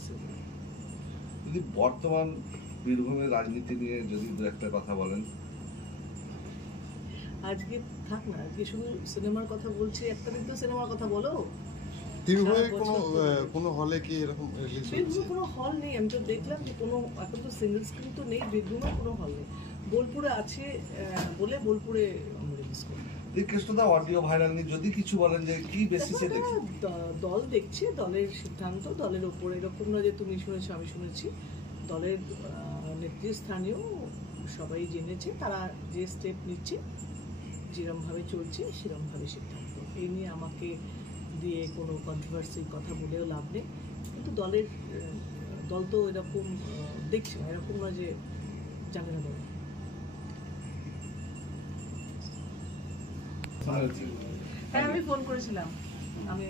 Impossible. যদি বর্তমান বীরভূমের রাজনীতি নিয়ে যদি দু একটা কথা বলেন। আজকে থাক না, আজকে শুধু সিনেমার কথা বলছি, একটা দিন তো সিনেমার কথা বলো। কোনো হলে কি এরকম রিলিজ হচ্ছে? বীরভূমে কোনো হল নেই, আমি তো দেখলাম যে কোনো এখন তো সিঙ্গেল স্ক্রিন তো নেই বীরভূমে, কোনো হল নেই। বোলপুরে আছে বলে বোলপুরে আমরা রিলিজ করি। এই কৃষ্ণদা অডিও ভাইরাল নিয়ে যদি কিছু বলেন যে কি বেসিসে দেখি দল দেখছে, দলের সিদ্ধান্ত দলের ওপরে, এরকম না যে তুমি শুনেছো আমি শুনেছি। দলের নেতৃস্থানীয় সবাই জেনেছে, তারা যে স্টেপ নিচ্ছে যেরমভাবে চলছে সেরমভাবে সিদ্ধান্ত। এই নিয়ে আমাকে দিয়ে কোনো কন্ট্রোভার্সির কথা বলেও লাভ নেই। কিন্তু দল তো এরকম দেখছে না, এরকম না যে জানে না দল। হ্যাঁ, আমি ফোন করেছিলাম, আমি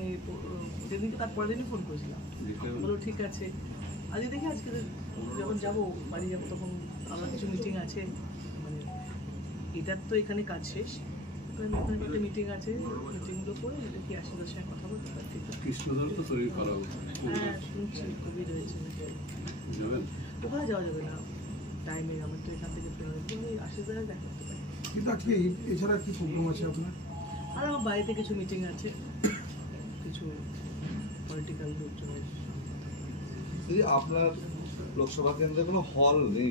যেদিন তার পরের দিনই ফোন করেছিলাম, বলো ঠিক আছে। আজকে দেখি আজকে যখন যাবো বাড়ি যাবো তখন আমার কিছু মিটিং আছে, মানে এটার তো এখানে কাজ শেষ, এখানে একটা মিটিং আছে, মিটিংগুলো করে দেখি আশীর্বাদের সঙ্গে কথা বলতে পারছি। কৃষ্ণদল তো তৈরি করা হ্যাঁ শুনছি, খুবই রয়েছে ওখানে যাওয়া যাবে না টাইমে, আমার তো এখান থেকে আশীর্বাদে দেখা করতে পারি। কিন্তু আজকে এছাড়া কি প্রোগ্রাম আছে আপনার? আর আমার বাড়িতে কিছু মিটিং আছে, কিছু পলিটিক্যাল লোকজনের। আপনার লোকসভা কেন্দ্রে কোনো হল নেই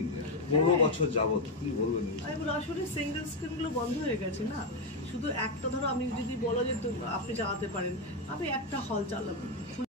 15 বছর যাবত, কি বলবেন? আমি বলি আসলে সিঙ্গেল স্ক্রিনগুলো বন্ধ হয়ে গেছে না, শুধু একটা ধরো আমি যদি বলো যে আপনি চালাতে পারেন, আমি একটা হল চালাবো।